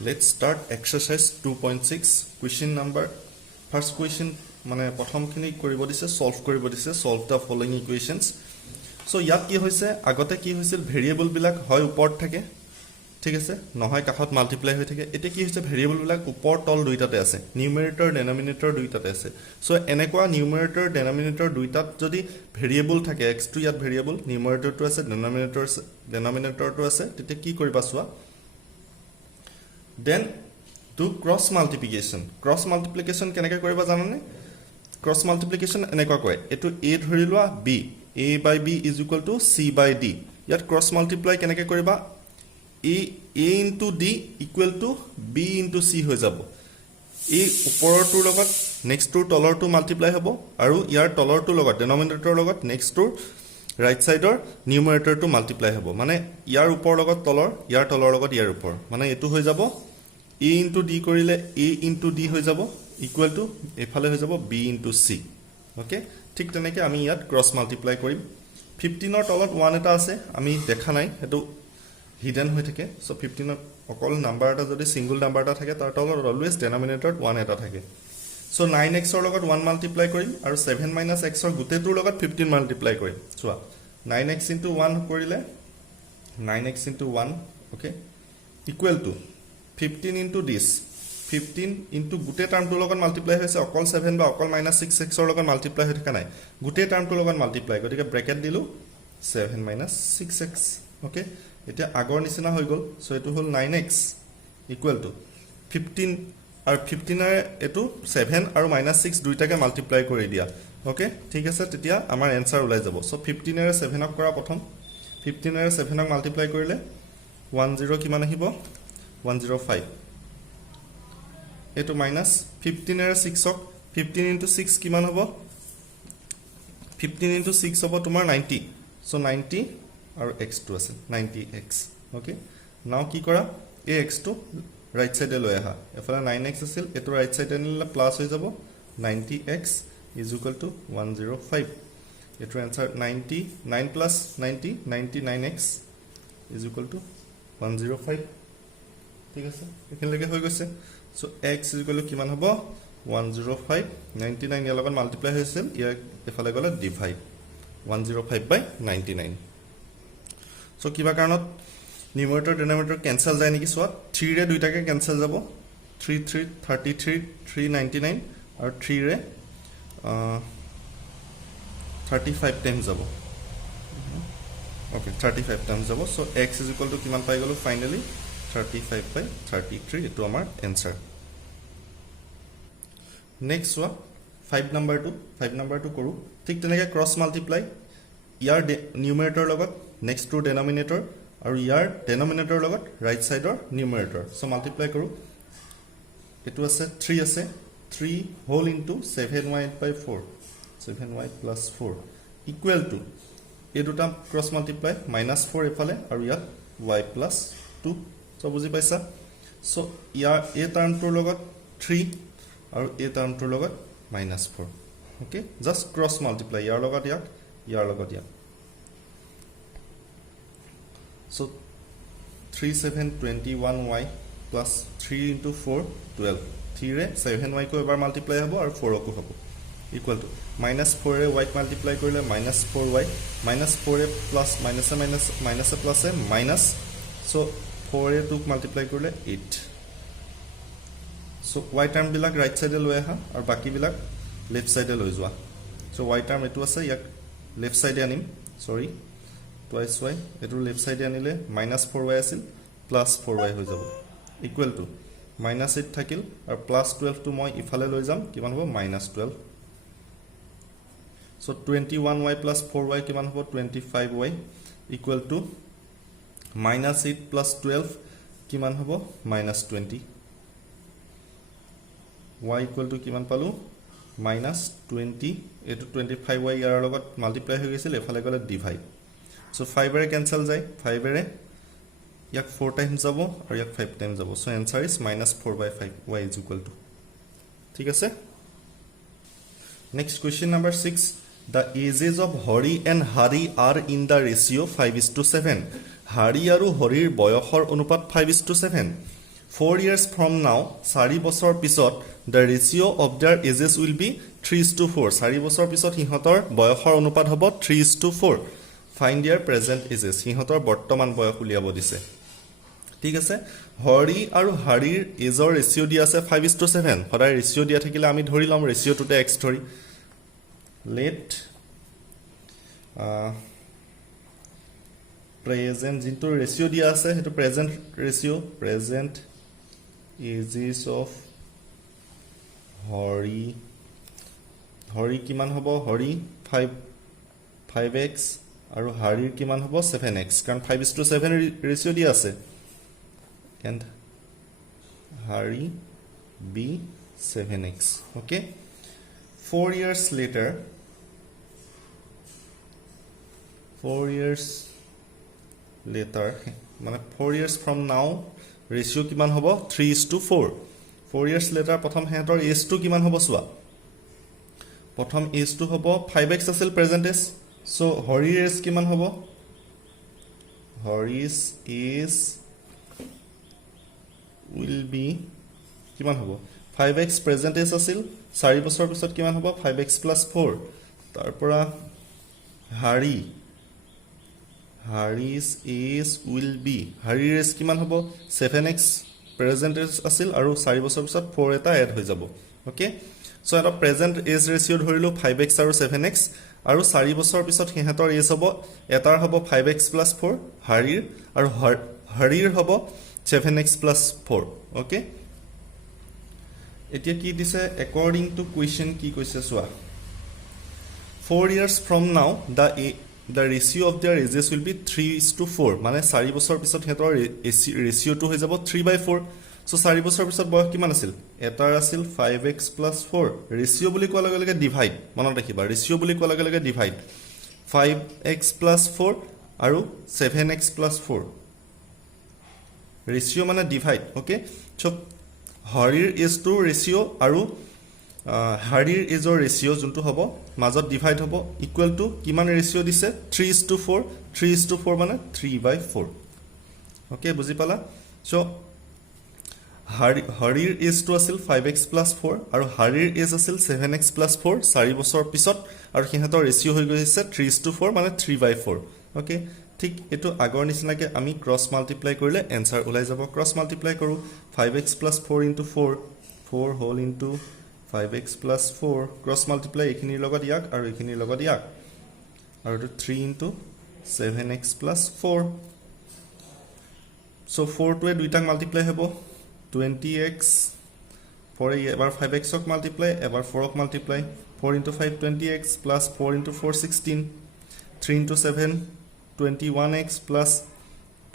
Let's start exercise 2.6 question number first question মানে প্ৰথমখিনি কৰিব দিছে সলভ কৰিব দিছে solve the following equations so ইয়াত কি হৈছে আগতে কি হৈছিল ভেৰিয়েবল বিলাক হয় ওপৰত থাকে ঠিক আছে নহয় কাষত মাল্টিপ্লাই হৈ থাকে এতে কি হৈছে ভেৰিয়েবল বিলাক ওপৰ তল দুইটাতে আছে নিউমাৰেটৰ ডিনমিনেটৰ দুইটাতে আছে so এনেকুৱা নিউমাৰেটৰ ডিনমিনেটৰ দুইটাত যদি ভেৰিয়েবল থাকে x টো ইয়াত ভেৰিয়েবল নিউমাৰেটৰটো আছে ডিনমিনেটৰটো আছে তেতিয়া কি কৰিবা চোৱা then do cross multiplication কেনেকৈ কৰিবা জানানে cross multiplication এনেকুৱা কয় এটো a ধৰি লোৱা b a by b is equal to c by d ইয়াত cross multiply কেনেকৈ কৰিবা a into d equal to b into c হৈ যাব এই ওপৰৰটোৰ লগত নেক্সটটোৰ তলৰটো মাল্টিপ্লাই হ'ব আৰু ইয়াৰ তলৰটোৰ লগত ডিনমিনেটৰৰ লগত নেক্সটটোৰ ৰাইট সাইডৰ নিউমাৰেটৰটো মাল্টিপ্লাই হ'ব মানে ইয়াৰ ওপৰ লগত তলৰ ইয়াৰ তলৰ লগত ইয়াৰ ওপৰ মানে এটো হৈ যাব a into d কৰিলে a into d হৈ যাব ইকুৱেল টু এফালে হৈ যাব b into c ওকে ঠিক তেনেকৈ আমি ইয়াত ক্ৰস মাল্টিপ্লাই কৰিম 15 ৰ তলত 1 এটা আছে আমি দেখা নাই এটো হিডেন হৈ থাকে সো 15 ৰ অকল নাম্বাৰ এটা যদি সিঙ্গল নাম্বাৰ এটা থাকে তাৰ তলত অলৱেজ ডিনমিনেটৰত 1 এটা থাকে সো 9x ৰ লগত 1 মাল্টিপ্লাই কৰিম আৰু 7 - x ৰ গুটেটোৰ লগত 15 মাল্টিপ্লাই কৰিম চোৱা 9x into 1 কৰিলে 9x into 1 okay equal to 15 into this 15 into গুটে টাৰ্মটোৰ লগত মাল্টিপ্লাই হৈছে অকল 7 বা অকল -6x ৰ লগত মাল্টিপ্লাই হৈ থকা নাই গুটে টাৰ্মটোৰ লগত মাল্টিপ্লাই গতিকে ব্ৰেকেট দিলো 7 - 6x ওকে এটা আগৰ নিচিনা হৈ গল সো এটো হল 9x ইকুৱেল টু 15 আৰু 15 এৰ এটো 7 আৰু -6 দুইটাকে মাল্টিপ্লাই কৰি দিয়া ওকে ঠিক আছে তেতিয়া আমাৰ এনসাৰ ওলাই যাব সো 15 এৰ 7 ক কৰা প্ৰথম 15 এৰ 7 ক মাল্টিপ্লাই কৰিলে 10 কিমান আহিব 105 এটো -15 এৰ 6 ক 15 into 6 কিমান হ'ব 15 into 6 হ'ব তোমাৰ 90 সো 90 আৰু x2 আছে 90x ওকে নাও কি কৰা এই x টো ৰাইট সাইডে লৈ আহা এফালে 9x আছিল এটো ৰাইট সাইডে নিলে প্লাস হৈ যাব 90x is equal to 105 এটো answer 99 plus 90 99x is equal to 105 ঠিক আছে এখানলৈকে হৈ গৈছে so x is equal to কিমান হ'ব 105 99 ইয়াৰ লগত মাল্টিপ্লাই হৈছিল ইয়াৰ এফালে গলে ডিভাইড 105 by 99 সো কিবা কাৰণত নিউমাৰেটৰ ডিনমিনেটৰ কেনসেল যায় নেকি সোৱা 3 ৰে দুইটাকে কেনসেল যাব 3 3 33 399 আৰু 3 ৰে 35 টাইমছ যাব ওকে 35 টাইমছ যাব so x is equal to কিমান পাই গলো ফাইনালি 35 by 33 এটো আমাৰ आंसर নেক্সট সোৱা 5 নাম্বাৰটো কৰো ঠিক তেনেকৈ ক্ৰস মাল্টিপ্লাই ইয়াৰ নিউমাৰেটৰ লগত নেক্সট টু ডিনমিনেটৰ আৰু ইয়াৰ ডিনমিনেটৰ লগত ৰাইট সাইডৰ নিউমাৰেটৰ সো মাল্টিপ্লাই কৰো এটো আছে 3 আছে 3 whole into 7y by 4 7y plus 4 equal to এই দুটা ক্ৰস মাল্টিপ্লাই -4 এফালে আৰু ইয়াত y plus 2 সো বুজি পাইছা সো ইয়াৰ এই টাৰ্মটোৰ লগত 3 আৰু এই টাৰ্মটোৰ লগত -4 ওকে জাস্ট ক্ৰস মাল্টিপ্লাই ইয়াৰ লগত ইয়াৰ লগত so 3 7 21y plus 3 into 4 12 3 रे 7y को এবাৰ মাল্টিপ্লাই হ'ব আৰু 4 কো হ'ব ইকুৱেল টু -4 ৰে y মাল্টিপ্লাই কৰিলে -4y -4 ৰে plus minus minus plus minus so 4 ৰে 2 মাল্টিপ্লাই কৰিলে 8 so y টাৰ্ম বিলাক ৰাইট সাইডে লৈ আহা আৰু বাকি বিলাক লেফট সাইডে লৈ যোৱা so y টাৰ্ম এটো আছে ইয়াক লেফট সাইডে আনিম সৰি twice y এটো লেফট সাইডে আনিলে -4y আছিল +4y হৈ যাব ইকুৱেল টু -8 থাকিল আৰু +12 টো মই ইফালে লৈ যাম কিমান হ'ব -12 so 21y + 4y কিমান হ'ব 25y ইকুৱেল টু -8 + 12 কিমান হ'ব -20 y ইকুৱেল টু কিমান পালো -20 এটো 25y ইয়াৰ লগত মাল্টিপ্লাই হৈ গৈছিল এফালে গলে ডিভাইড so 5 ৰে কেনসেল যায় 5 ৰে ইয়াক 4 টাইমছ যাব আৰু ইয়াক 5 টাইমছ যাব so answer is -4 by 5 y is equal to ঠিক আছে next question number 6 the ages of Hari and Hari are in the ratio 5:7 Hari আৰু Hariৰ বয়সৰ অনুপাত 5:7 4 years from now 4 বছৰ পিছত the ratio of their ages will be 3:4 4 বছৰ পিছত সিহঁতৰ বয়সৰ অনুপাত হ'ব 3:4 find their present ages সিহঁতৰ বৰ্তমান বয়স উলিয়াব দিছে ঠিক আছে হৰি আৰু হাৰিৰ এজৰ ৰেচিও দিয়া আছে 5:7 সদায় ৰেচিও দিয়া থাকিলে আমি ধৰি লম ৰেচিওটোতে x ধৰি let present যিটো ৰেচিও দিয়া আছে হেতু present ratio present ages of Hari কিমান হ'ব হৰি 5x আৰু হাৰিৰ কিমান হ'ব 7x কাৰণ 5:7 ৰেচিও দিয়া আছে and Hari B 7x okay 4 years later 4 years later মানে 4 years from now ratio কিমান হ'ব 3:4 4 years later প্ৰথম হেতৰ age টো কিমান হ'ব চোৱা প্ৰথম age টো হ'ব 5x আছিল present age so Hari's age কিমান হ'ব Hari's age will be কিমান হ'ব 5x present age আছিল 4 বছৰ পিছত কিমান হ'ব 5x + 4 তাৰ পৰা Hari's age will be Hari's age কিমান হ'ব 7x present age আছিল আৰু 4 বছৰ পিছত 4 এটা এড হৈ যাব ওকে সো এটা present age ratio ধৰিলো 5x আৰু 7x আৰু 4 বছৰ পিছত হেতৰ age হ'ব এটাৰ হ'ব 5x + 4 Hari's আৰু Hari's হ'ব 7x + 4 okay এতিয়া কি দিছে according to question কি কৈছে চোৱা 4 years from now the ratio of their ages will be 3:4 মানে 4 বছৰ পিছত হেতৰ ৰেচিওটো হৈ যাব 3/4 সো 4 বছৰ পিছত বয়স কিমান আছিল এটাৰ আছিল 5x + 4 ৰেচিও বুলি কোৱা লগে লগে ডিভাইড মনত ৰাখিবা ৰেচিও বুলি কোৱা লগে লগে ডিভাইড 5x + 4 আৰু 7x + 4 ratio মানে divide okay so Hari's age to ratio আৰু Hari's age or ratio যোনটো হ'ব মাজত divide হ'ব equal to কিমান ratio দিছে 3:4 3:4 মানে 3/4 okay বুজি পালা so Hari's age to আছিল 5x + 4 আৰু Hari's age আছিল 7x + 4 4 বছৰ পিছত আৰু সিহঁতৰ ratio হৈ গৈছে 3:4 মানে 3/4 okay ঠিক এটো আগৰ নিচিনাকে আমি ক্ৰস মাল্টিপ্লাই কৰিলে आंसर ওলাই যাব ক্ৰস মাল্টিপ্লাই কৰো 5x + 4 * 4 4 whole into 5x + 4 cross multiply এখিনিৰ লগত ইয়াক আৰু এখিনিৰ লগত ইয়াক আৰু 3 * 7x + 4 সো 4 টোৱে দুইটাক মাল্টিপ্লাই হ'ব 20x 4 এবাৰ 5x ক মাল্টিপ্লাই এবাৰ 4 ক মাল্টিপ্লাই 4 * 5 20x + 4 * 4 16 3 * 7 21x plus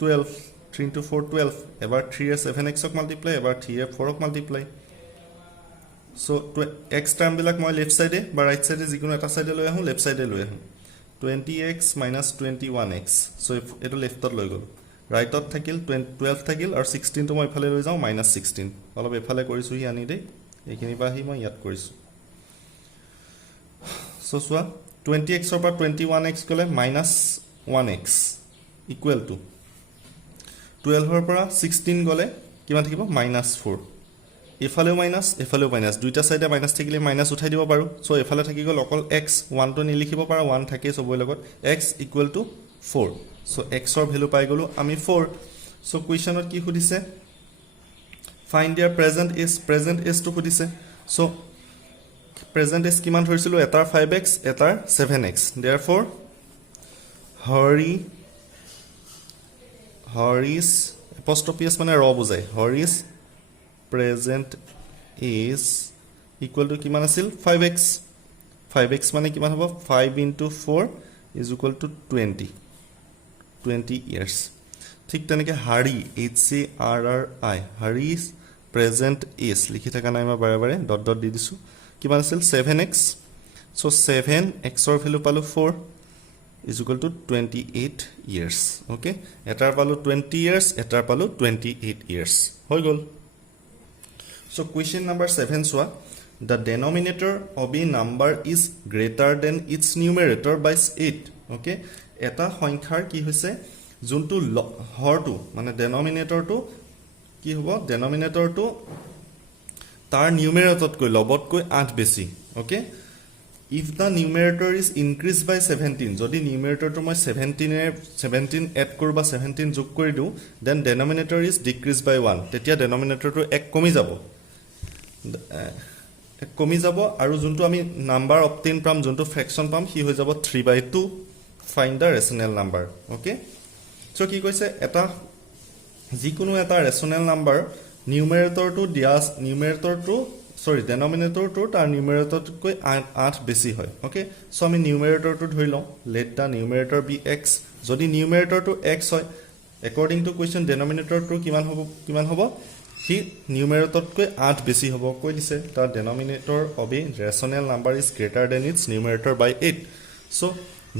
12 3 * 4 12 এবাৰ 3 এ 7x ক মাল্টিপ্লাই এবাৰ 3 এ 4 ক মাল্টিপ্লাই সো x টার্ম বিলাক মই লেফট সাইডে বা রাইট সাইডে যিকোনো এটা সাইডে লৈ আহো লেফট সাইডে লৈ আহো 20x - 21x সো এটো লেফটত লৈ গল রাইটত থাকিল 12 থাকিল আৰু 16 টো মই ইফালে লৈ যাও -16 অলপ ইফালে কৰিছো হি আনি দে এইখিনি বাহি মই ইয়াত কৰিছো সো সোৱা 20x ৰ পৰা 21x গলে -1x equal to 12 ৰ পৰা 16 গলে কিমান থাকিব -4 এফালেও মাইনাস এফালেও মাইনাস দুইটা সাইডে মাইনাস থাকিলে মাইনাস উঠাই দিব পাৰো সো এফালে থাকি গল অকল x 1 টো নি লিখিব পাৰা 1 থাকে সবই লগত x equal to 4 so x ৰ ভ্যালু পাই গলো আমি 4 সো কোৱেশ্চনত কি খুদিছে find their present is to খুদিছে সো present is কিমান ধৰিছিলো এটাৰ 5x এটাৰ 7x therefore Hari's apostrophe s মানে ৰ বুজাই Hari's present is equal to কিমান আছিল 5x মানে কিমান হ'ব 5 * 4 is equal to 20 years ঠিক তেনেকে Hari HARRI Hari's present is লিখি থাকা নাই মই বাৰে বাৰে ডট ডট দি দিছো কিমান আছিল 7x so 7x ৰ ভ্যালু পালো 4 is equal to 28 years okay এটাৰ পালো 20 years এটাৰ পালো 28 years হৈ গল so question number 7 soa the denominator of a number is greater than its numerator by 8 okay এটা সংখ্যাৰ কি হৈছে যোনটো হৰটো মানে denominator টো কি হ'ব ডেনমিনেটৰটো তাৰ নিউমেৰেটৰতকৈ লবতকৈ 8 বেছি okay if the numerator is increased by 17 যদি নিউমেৰেটৰটো মই 17 এড কৰো বা 17 যোগ কৰি দিও then denominator is decreased by 1 তেতিয়া ডেনমিনেটৰটো 1 কমি যাব আৰু যোনটো আমি নাম্বাৰ অবটেইন পাম যোনটো ফ্ৰেকশন পাম হি হৈ যাব 3/2 find the rational number okay so কি কৈছে এটা যিকোনো এটা ৰেশনাল নাম্বাৰ নিউমেৰেটৰটো ডেনমিনেটৰটো তাৰ নিউমেৰেটৰতকৈ 8 বেছি হয় ওকে সো আমি নিউমেৰেটৰটো ধৰি লওঁ let the numerator be x যদি নিউমেৰেটৰটো x হয় according to question ডেনমিনেটৰটো কিমান হ'ব হি নিউমেৰেটৰতকৈ 8 বেছি হ'ব কৈ দিছে তাৰ ডেনমিনেটৰ of a rational number is greater than its numerator by 8 so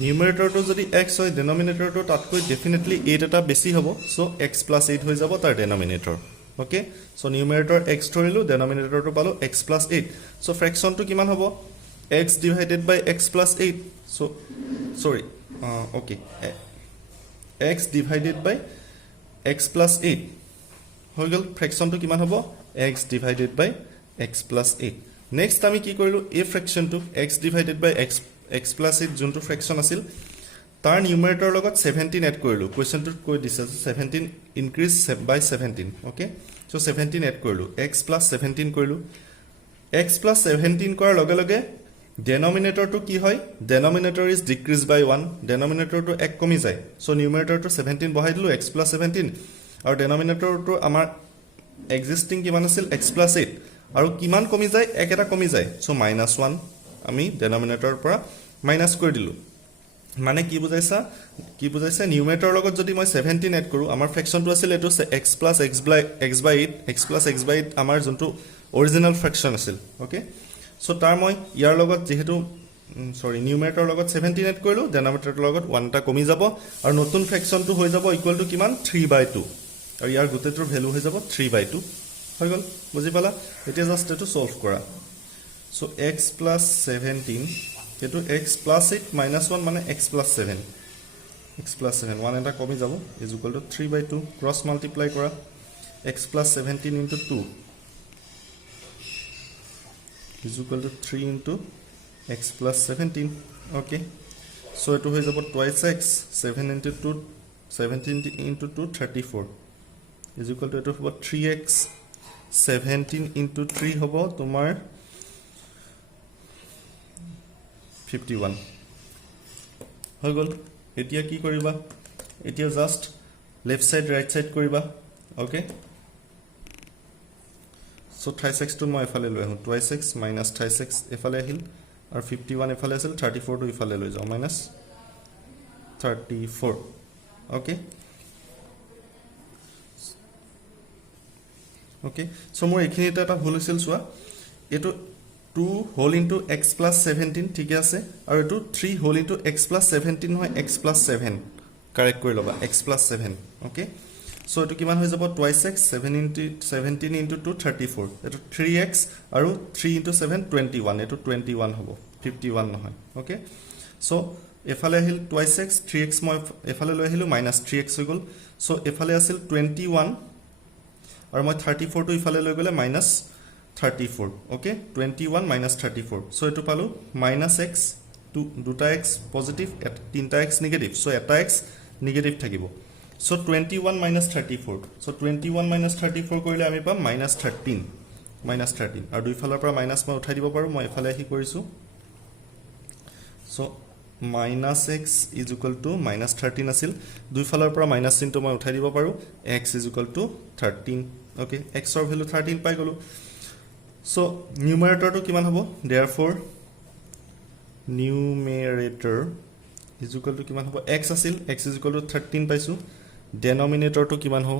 নিউমেৰেটৰটো যদি x হয় ডেনমিনেটৰটো তাতকৈ ডেফিনেটলি 8 এটা বেছি হ'ব সো x + 8 হৈ যাব তাৰ ডেনমিনেটৰ ওকে সো নিউমেৰেটৰ x ধৰিলো ডেনমিনেটৰটো পালো x + 8 সো ফ্ৰেকশনটো কিমান হ'ব x divided by x + 8 so সৰি okay x divided by x + 8 হৈ গল ফ্ৰেকশনটো কিমান হ'ব x divided by x + 8 next আমি কি কৰিলো এই ফ্ৰেকশনটো x divided by x + 8 যোনটো ফ্ৰেকশন আছিল তাৰ নিউমেৰেটৰ লগত 17 এড কৰিলো কোৱেশ্চনটোত কৈ দিছে 17 ইনক্ৰিজ বাই 17 ওকে সো 17 এড কৰিলো x + 17 কৰিলো x + 17 কৰাৰ লগে লগে ডেনমিনেটৰটো কি হয় ডেনমিনেটৰ ইজ ডিক্ৰিজ বাই 1 ডেনমিনেটৰটো 1 কমি যায় সো নিউমেৰেটৰটো 17 বহাই দিলো x + 17 আৰু ডেনমিনেটৰটো আমাৰ এক্সিস্টিং কিমান আছিল x + 8 আৰু কিমান কমি যায় এক এটা কমি যায় সো -1 আমি ডেনমিনেটৰৰ পৰা মাইনাস কৰি দিলো মানে কি বুজাইছা নিউমেৰেটৰ লগত যদি মই 17 এড কৰো আমাৰ ফ্ৰেকশনটো আছিল এটো x + x/8 আমাৰ যোনটো অৰিজিনাল ফ্ৰেকশন আছিল ওকে সো তাৰ মই ইয়াৰ লগত যেহেতু নিউমেৰেটৰ লগত 17 এড কৰিলো ডেনমিনেটৰৰ লগত 1 টা কমি যাব আৰু নতুন ফ্ৰেকশনটো হৈ যাব ইকুৱেল টু কিমান 3/2 আৰু ইয়াৰ গোটেইটোৰ ভ্যালু হৈ যাব 3/2 হৈ গল বুজি পালা এতিয়া জাস্ট এটো সলভ কৰা সো x + 17 এটো x + 8 -1 মানে x + 7 1 এটা কমি যাব is equal to 3/2 cross multiply কৰা x + 17 into 2 is equal to 3 into x + 17 okay so eto হৈ যাব twice x 7 into 2 17 into 2 34 is equal to eto হ'ব 3x 17 into 3 হ'ব তোমাৰ 51 হৈ গল এতিয়া কি কৰিবা এতিয়া just left side right side কৰিবা ওকে সো 36 টো মই এফালে লৈ আহো 2x - 36 এফালে আহিল আৰু 51 এফালে আছিল 34 টো এফালে লৈ যাও -34 ওকে ওকে সো মোৰ এখিনিতে এটা ভুল হৈছিল চোৱা এটো 2 হোল ইনটু x + 17 ঠিক আছে আৰু এটো 3 হোল ইনটু x + 17 নহয় x + 7 কাৰেক্ট কৰি লবা x + 7 ওকে সো এটো কিমান হৈ যাব twice x 17 into 2 34 এটো 3x আৰু 3 into 7 21 এটো 21 হ'ব 51 নহয় ওকে সো এফালে আহিল twice x 3x মই এফালে লৈ আহিলো -3x হৈ গল সো এফালে আছিল 21 আৰু মই 34 টো এফালে লৈ গলে -34 ওকে 21 - 34 সো এটো পালো -x দুটা x পজিটিভ তিনটা x নেগেটিভ সো এটা x নেগেটিভ থাকিব So 21 minus 34. So 21 minus 34 কৰিলে আমি পাম -13 আৰু দুই ফালৰ পৰা মাইনাস মই উঠাই দিব পাৰো মই এফালে আহি কৰিছো so -x is equal to -13 আছিল দুই ফালৰ পৰা মাইনাস চিহ্নটো মই উঠাই দিব পাৰো x is equal to 13 okay x ৰ ভ্যালু 13 পাই গলো so নিউমেৰেটৰটো কিমান হ'ব therefore numerator is equal to কিমান হ'ব x আছিল x is equal to 13 পাইছো denominator to kiman ho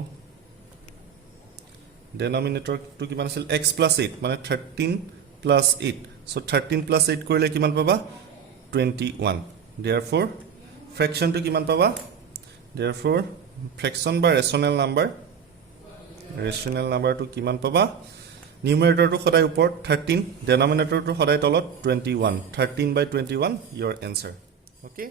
denominator to kiman asil x plus 8 mane 13 plus 8 so 13 plus 8 korile kiman paba 21 therefore fraction to kiman paba therefore fraction by rational number to kiman paba numerator to khodai upor 13 denominator to khodai tolot 21 13 by 21 your answer okay